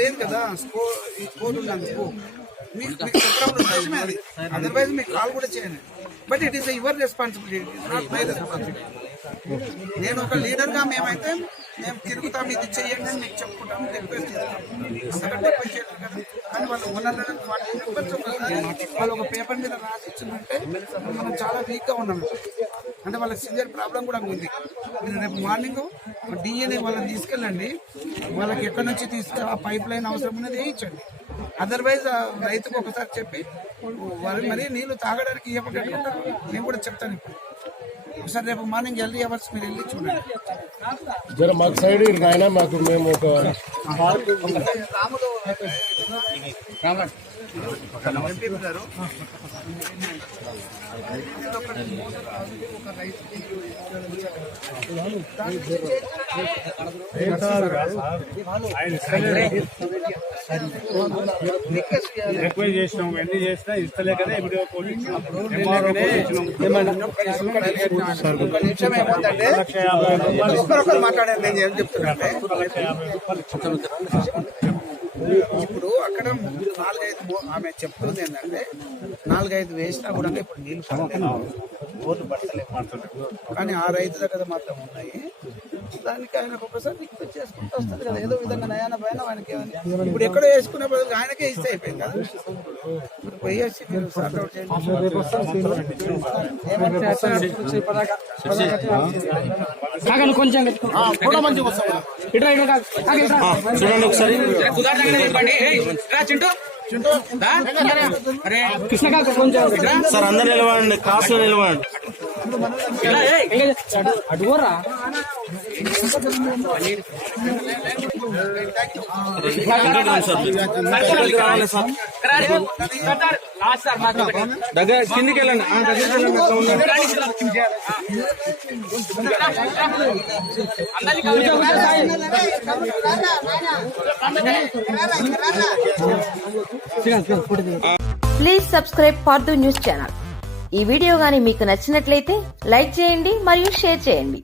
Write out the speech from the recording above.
లేదు కదా స్కోర్ ఈ కోడ్ ఉన్నందుకు. మీకు మీకు చెప్పడం ఉద్దేశమే అది. అదర్వైజ్ మీకు కాల్ కూడా చేయను. But it is your responsibility not my responsibility నేను ఒక లీడర్గా మేమైతే మేము తిరుగుతాం ఇది చెయ్యండి అని మీకు చెప్పుకుంటాం రిక్వెస్ట్ చేస్తాం. అంతకంటే కదా. కానీ వాళ్ళు వాళ్ళు వాళ్ళు ఒక పేపర్ మీద రాసి ఇచ్చిందంటే మనం చాలా వీక్గా ఉన్నాం. అంటే వాళ్ళకి సివియర్ ప్రాబ్లం కూడా ఉంది. మీరు రేపు మార్నింగ్ డిఎన్ఏ వాళ్ళని తీసుకెళ్ళండి. వాళ్ళకి ఎక్కడి నుంచి తీసుకు ఆ పైప్ లైన్ అవసరం ఉన్నది వేయించండి. అదర్వైజ్ రైతుకు ఒకసారి చెప్పి వాళ్ళు మరి నీళ్ళు తాగడానికి ఇవ్వకుండా నేను కూడా చెప్తాను ఇప్పుడు. ఒకసారి రేపు మార్నింగ్ ఎల్రీ అవర్స్ మీరు వెళ్ళి చూడండి. జర మాకు సైడ్ నాయన మాకు మేము ఒక రిక్వెస్ట్ చేసినాం ఎన్ని చేసినా ఇస్తలేకనే వీడియో ఒక నిమిషం ఏమవుతుందంటే ఒకరొకరు మాట్లాడారు నేను ఏం చెప్తున్నానంటే ఇప్పుడు అక్కడ నాలుగైదు ఆమె చెప్తుంది ఏంటంటే నాలుగైదు వేసినా కూడా ఇప్పుడు నీళ్ళు పడలేదు. బోర్లు పడతలేవు కానీ ఆ రైతు దగ్గర మాత్రం ఉన్నాయి. దానికి ఆయనకు ఒకసారి రిక్వెస్ట్ చేసుకుంటూ వస్తుంది కదా. ఏదో విధంగా నయాన పైన ఆయనకి ఏమని- ఇప్పుడు ఎక్కడో వేసుకునే బదులు ఆయనకే ఇస్తే అయిపోయింది కదా. ఇప్పుడు పోయేసి మీరు సార్ట్ అవుట్ చేయండి. కొంచెం చూడండి ఒకసారి. కృష్ణ కాక కొంచెం. సార్ అందరు నిలవండి కాసులో నిలవండి అడుగురా దగ్గర కిందికి వెళ్ళండి ఆ, దగ్గరికి వెళ్ళండి అట్లా ఉండండి. ప్లీజ్ ఈ వీడియో గాని మీకు నచ్చినట్లయితే లైక్ చేయండి మరియు షేర్ చేయండి.